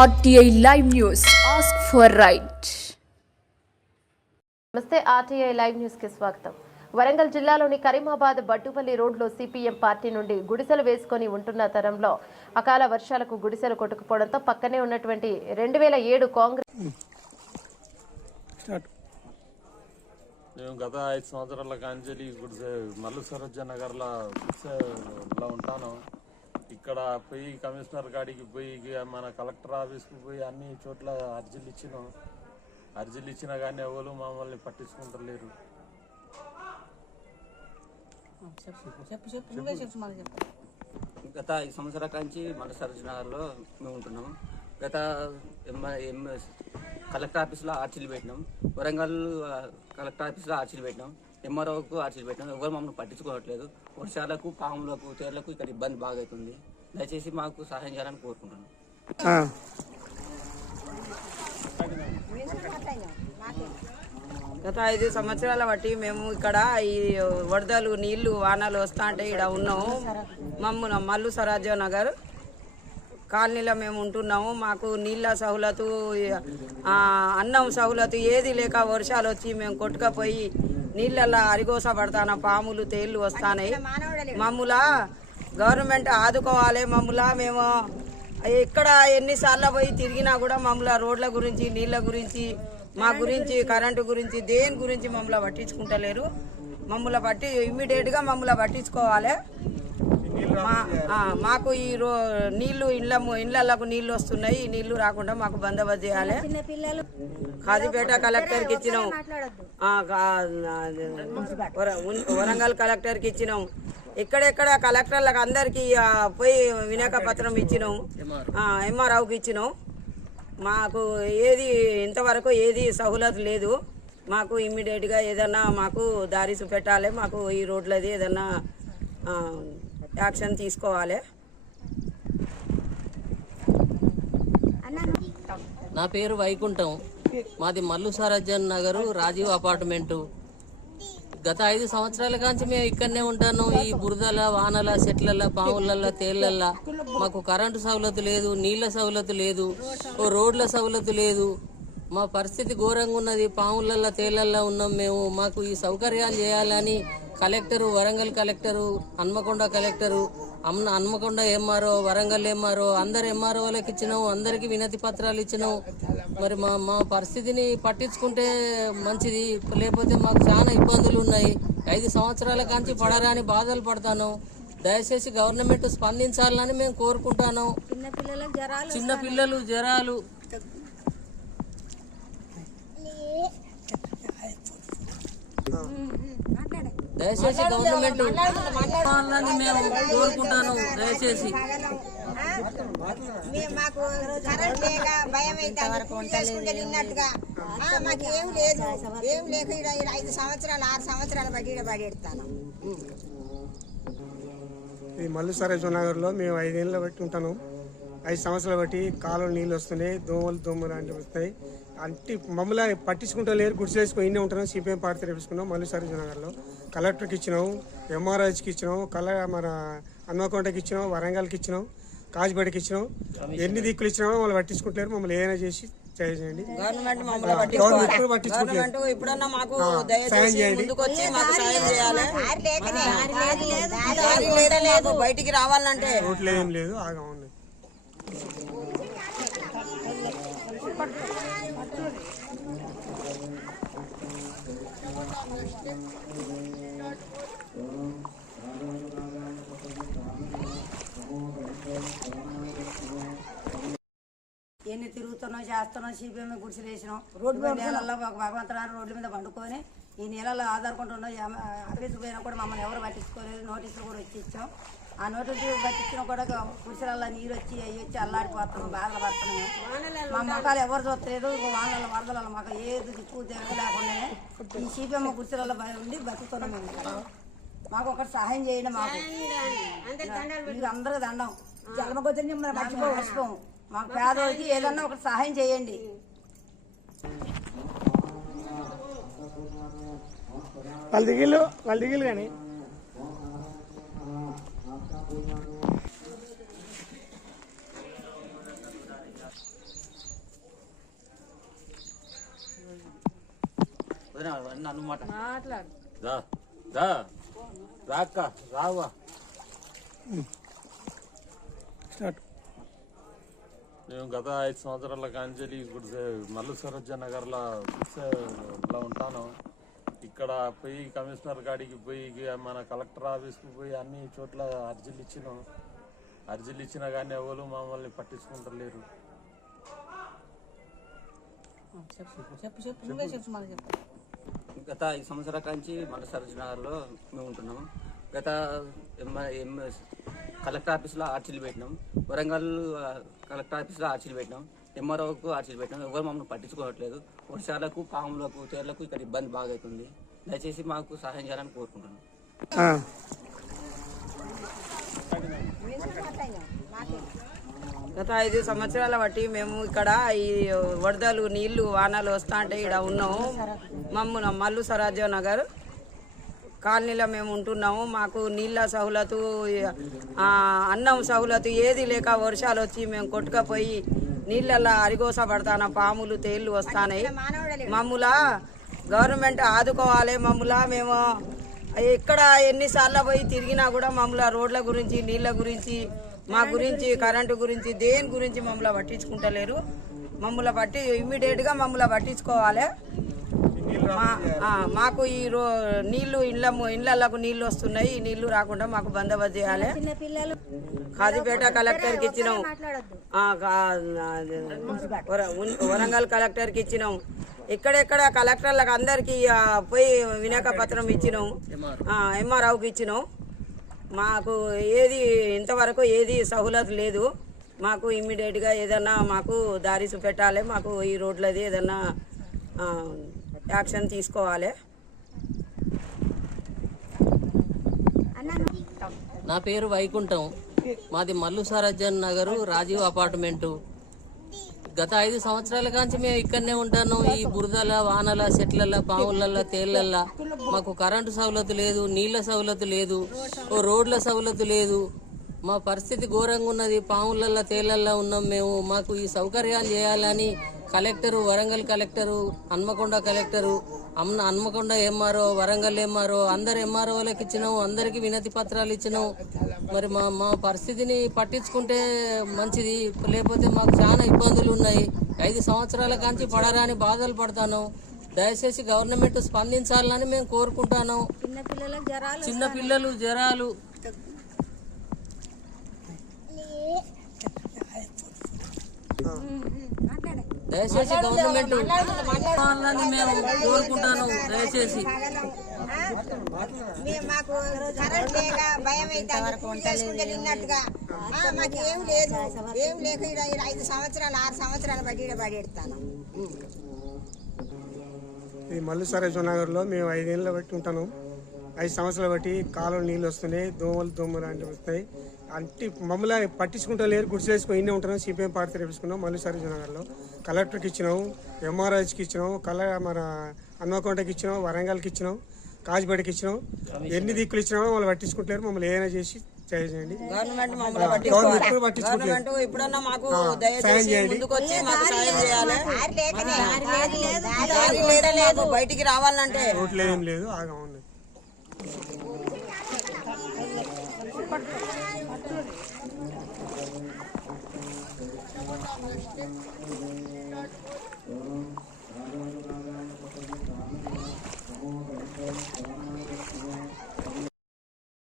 RTI Live News. Ask for right. నమస్తే RTI Live News కి స్వాగతం. వరంగల్ జిల్లాలోని కరీమాబాద్ బట్టుపల్లి రోడ్లో సిపిఎం పార్టీ నుండి గుడిసెలు వేసుకొని ఉంటున్న తరంలో అకాల వర్షాలకు గుడిసెలు కొట్టుకుపోవడంతో పక్కనే ఉన్నటువంటి 2007 కాంగ్రెస్ నేను గత 5 సంవత్సరాల కాంచెలి గుడిసె మల్లు సరోజ నగర్లో గుడిసెలో ఉంటాను. ఇక్కడ పోయి కమిషనర్ గాడికి పోయి మన కలెక్టర్ ఆఫీస్కి పోయి అన్ని చోట్ల అర్జీలు ఇచ్చినా కానీ ఎవరు మమ్మల్ని పట్టించుకుంటలేరు. గత 5 సంవత్సరాల నుంచి మల్లు సరోజ నగర్లో మేము ఉంటున్నాము. గత కలెక్టర్ ఆఫీస్లో ఆర్చీలు పెట్టినాం, వరంగల్ కలెక్టర్ ఆఫీస్లో ఆర్చీలు పెట్టినాం, ఎంఆర్ఓకు ఆర్చీలు పెట్టినాం. ఎవరు మమ్మల్ని పట్టించుకోవట్లేదు. వర్షాలకు పాములకు తేళ్లకు ఇక్కడ ఇబ్బంది బాగా అవుతుంది. దయచేసి మాకు సహాయం చేయాలని కోరుకుంటున్నాం. గత 5 సంవత్సరాల బట్టి మేము ఇక్కడ ఈ వరదలు నీళ్లు వానలు వస్తా అంటే ఇక్కడ ఉన్నాము. మల్లు సరోజ నగర్ కాలనీలో మేము ఉంటున్నాము. మాకు నీళ్ళ సౌలతు అన్నం సౌలతు ఏది లేక వర్షాలు వచ్చి మేము కొట్టుకపోయి నీళ్ళల్లో అరిగోస పడతాన పాములు తేళ్లు వస్తాయి. మమ్ముల గవర్నమెంట్ ఆదుకోవాలి. మమ్ముల మేము ఎక్కడ ఎన్నిసార్లు పోయి తిరిగినా కూడా మమ్మల్ని రోడ్ల గురించి నీళ్ళ గురించి మా గురించి కరెంటు గురించి దేని గురించి మమ్మల్ని పట్టించుకుంటలేరు. మమ్మల్ని ఇమ్మీడియట్గా మమ్మల్ని పట్టించుకోవాలి. మాకు ఈ నీళ్లు ఇళ్లకు నీళ్లు వస్తున్నాయి. ఈ నీళ్లు రాకుండా మాకు బందోబస్తు చేయాలి. కాజీపేట కలెక్టర్కి ఇచ్చినాం, వరంగల్ కలెక్టర్కి ఇచ్చినాం, ఎక్కడెక్కడ కలెక్టర్లకు అందరికి పోయి వినాయక పత్రం ఇచ్చినాం, ఎంఆర్ఓకి ఇచ్చినాం. మాకు ఇంతవరకు ఏది సహూలత లేదు. మాకు ఇమ్మీడియట్గా ఏదన్నా మాకు దారి చూపెట్టాలి. మాకు ఈ రోడ్లది ఏదన్నా యాక్షన్ తీసుకోవాలి. నా పేరు వైకుంఠం. మాది మల్లు సరోజ నగరు రాజీవ్ అపార్ట్మెంటు. గత 5 సంవత్సరాల కాంచి మేము ఇక్కడనే ఉంటాను. ఈ బురదల వానల చెట్లల్లో పాములల్లో తేళ్లల్లో మాకు కరెంటు సౌలతు లేదు, నీళ్ల సౌలతు లేదు, రోడ్ల సౌలతు లేదు. మా పరిస్థితి ఘోరంగా ఉన్నది. పాములల్లో తేళ్లల్లో ఉన్నాం మేము. మాకు ఈ సౌకర్యాలు చేయాలని collector, Warangal collector, Hanamkonda collector, Hanamkonda MRO, Warangal MRO, అందరు ఎంఆర్ఓలకు ఇచ్చినాం. అందరికి వినతి పత్రాలు ఇచ్చినాం. మరి మా పరిస్థితిని పట్టించుకుంటే మంచిది, లేకపోతే మాకు చాలా ఇబ్బందులు ఉన్నాయి. 5 సంవత్సరాల కాంచి పడరాని బాధలు పడతాను. దయచేసి గవర్నమెంట్ స్పందించాలని మేము కోరుకుంటాను. చిన్నపిల్లలు జ్వరాలు దయచేసి గవర్నమెంట్ మేము కోరుకుంటాను. దయచేసి మాకు కరెంట్ లేక భయం అయితే నిన్నట్టుగా మాకు ఏం లేదు, ఏం లేక 5 సంవత్సరాలు 6 సంవత్సరాల బట్టి పడేస్తాను. ఈ మల్లు సరోజ నగర్లో మేము 5 ఏళ్ళ బట్టి ఉంటాను. 5 సంవత్సరాలు బట్టి కాలువలు నీళ్ళు వస్తున్నాయి, దోమలు అంటే వస్తాయి. అంటే మమ్మల్ని పట్టించుకుంటూ లేరు. గుడిసె వేసుకొని ఇన్నే ఉంటున్నాం. సిపిఎం పార్టీ తెప్పించుకున్నాం. మల్లు సరోజ నగర్లో కలెక్టర్కి ఇచ్చినాం, ఎంఆర్ఓకి ఇచ్చినాం, మన హన్మకొండకి ఇచ్చినాం, వరంగల్కి ఇచ్చినాం, కాజిపేటకి ఇచ్చినాం. ఎన్ని దిక్కులు ఇచ్చినామో మమ్మల్ని పట్టించుకుంటారు. మమ్మల్ని ఏదైనా చేసి చేయండి. గవర్నమెంట్ పట్టించుకుంటారు. ఇప్పుడన్నా మాకు సాయం చేయండి. బయటికి రావాలంటే రోడ్లు ఏం లేదు, ఆగా ఉంది. ఎన్ని తిరుగుతున్నాం చేస్తున్నాం. సిపిఎం గుడిసెలు వేసినాం. నేలల్లో భగవంతుడు రోడ్ల మీద పండుకొని ఈ నెలలో ఆధారకుంటున్నాం. ఆఫీస్కి పోయినా కూడా మమ్మల్ని ఎవరు పట్టించుకోలేదు. నోటీసులు కూడా వచ్చి ఇచ్చాం. ఆ నోటీసులు పట్టించినా కూడా గుడిసెలలో నీరు వచ్చి అల్లాడిపోతున్నాం, బాధలు పడుతున్నాం. మా మొక్కలు ఎవరు చూస్తలేదు. వానల వరదలలో మాకు ఏది దిక్కు లేకుండా ఈ సిపిఎం గుడిసెలలో ఉండి బతుకుతున్నాం. మేము మాకు ఒకటి సహాయం చేయండి. మాకు అందరూ దండం జన్మకొద్దని మర్చిపోము. మాకు పేదోళ్ళకి ఏదన్నా ఒకటి సహాయం చేయండి. వాళ్ళ దిగిలు కానీ నన్ను మాట దా దా రాక్క రావా మేము గత 5 సంవత్సరాల కాంచెలి గుడిసె మల్లు సరోజ నగర్లో గుడిసెలో ఉంటాను. ఇక్కడ పోయి కమిషనర్ కాడికి పోయి మన కలెక్టర్ ఆఫీస్కి పోయి అన్ని చోట్ల అర్జీలు ఇచ్చినా కానీ ఎవరు మమ్మల్ని పట్టించుకుంటలేరు. గత 5 సంవత్సరాల నుంచి మల్లు సరోజ నగర్లో మేము ఉంటున్నాము. గత కలెక్టర్ ఆఫీస్లో ఆర్చీలు పెట్టినాం, వరంగల్ కలెక్టర్ ఆఫీస్లో ఆర్చీలు పెట్టినాం, ఎంఆర్ఓకు ఆర్చీలు పెట్టినాం. ఎవరు మమ్మల్ని పట్టించుకోవట్లేదు. వర్షాలకు పాములకు తేళ్లకు ఇక్కడ ఇబ్బంది బాగా అవుతుంది. దయచేసి మాకు సహాయం చేయాలని కోరుకుంటున్నాం. గత 5 సంవత్సరాల బట్టి మేము ఇక్కడ ఈ వరదలు నీళ్లు వానలు వస్తా అంటే ఇక్కడ ఉన్నాము. మల్లు సరోజ నగర్ కాలనీలో మేము ఉంటున్నాము. మాకు నీళ్ళ సౌలతు అన్నం సౌలతు ఏది లేక వర్షాలు వచ్చి మేము కొట్టుకపోయి నీళ్ళల్లో అరిగోస పడతాన పాములు తేళ్లు వస్తాయి. మమ్ముల గవర్నమెంట్ ఆదుకోవాలి. మమ్ముల మేము ఎక్కడ ఎన్నిసార్లు పోయి తిరిగినా కూడా మమ్మల్ని రోడ్ల గురించి నీళ్ళ గురించి మా గురించి కరెంటు గురించి దేని గురించి మమ్మల్ని పట్టించుకుంటలేరు. మమ్మల్ని ఇమ్మీడియట్గా మమ్మల్ని పట్టించుకోవాలి. మాకు ఈ నీళ్లు ఇళ్లకు నీళ్లు వస్తున్నాయి. ఈ నీళ్లు రాకుండా మాకు బందోబస్తు చేయాలి. కాజీపేట కలెక్టర్కి ఇచ్చినాం, వరంగల్ కలెక్టర్కి ఇచ్చినాం, ఎక్కడెక్కడ కలెక్టర్లకు అందరికి పోయి వినాక పత్రం ఇచ్చినాం, ఎంఆర్ఓకి ఇచ్చినాం. మాకు ఇంతవరకు ఏది సహూలత్ లేదు. మాకు ఇమ్మీడియట్గా ఏదన్నా మాకు దారి చూపెట్టాలి. మాకు ఈ రోడ్లది ఏదన్నా యాక్షన్ తీసుకోవాలి. నా పేరు వైకుంఠం, మాది మల్లు సరోజ నగరు రాజీవ్ అపార్ట్మెంటు. గత 5 సంవత్సరాల కాంచి మేము ఇక్కడనే ఉంటాను. ఈ బురదల వానల చెట్లల్లో పాములల్లో తేళ్లల్లో మాకు కరెంటు సౌలతు లేదు, నీళ్ల సౌలతు లేదు, రోడ్ల సౌలతు లేదు. మా పరిస్థితి ఘోరంగా ఉన్నది. పాములల్లో తేళ్లల్లో ఉన్నాం మేము. మాకు ఈ సౌకర్యాలు చేయాలని collector, Warangal collector, Hanamkonda collector, Hanamkonda MRO, Warangal MRO, అందరు ఎంఆర్ఓలకు ఇచ్చినాం. అందరికి వినతి పత్రాలు ఇచ్చినాం. మరి మా పరిస్థితిని పట్టించుకుంటే మంచిది, లేకపోతే మాకు చాలా ఇబ్బందులు ఉన్నాయి. 5 సంవత్సరాల కాంచి పడరాని బాధలు పడతాను. దయచేసి గవర్నమెంట్ స్పందించాలని మేము కోరుకుంటాను. చిన్నపిల్లలు జ్వరాలు దయచేసి గవర్నమెంట్ మేము కోరుకుంటాను. దయచేసి మాకు కరెంట్ లేక భయం అయితే నిన్నట్టుగా మాకు ఏం లేదు, ఏం లేక 5 సంవత్సరాలు 6 సంవత్సరాలు బట్టి పడేస్తాను. ఈ మల్లు సరోజ నగర్లో మేము 5 ఏళ్ళ బట్టి ఉంటాను. 5 సంవత్సరాలు బట్టి కాలువలు నీళ్ళు వస్తున్నాయి, దోమలు అంటే వస్తాయి. అంటే మమ్మల్ని పట్టించుకుంటూ లేరు. గుడిసేసుకొని ఇన్నే ఉంటాను. సిపిఎం పార్టీ తెప్పించుకున్నాం. మల్లు సరోజ నగర్లో కలెక్టర్కి ఇచ్చినాము, ఎంఆర్ఐకి ఇచ్చినాము, మన హన్మకొండకి ఇచ్చినాం, వరంగల్కి ఇచ్చినాం, కాజిపేటకి ఇచ్చినాం. ఎన్ని దిక్కులు ఇచ్చినామో మమ్మల్ని పట్టించుకుంటారు. మమ్మల్ని ఏదైనా చేసి చేయండి. గవర్నమెంట్ ఇప్పుడన్నా మాకు దయచేసి ముందుకొచ్చి మాకు సాయం చేయాలి. బయటికి రావాలంటే రోడ్లు ఏం లేదు, ఆగా ఉంది.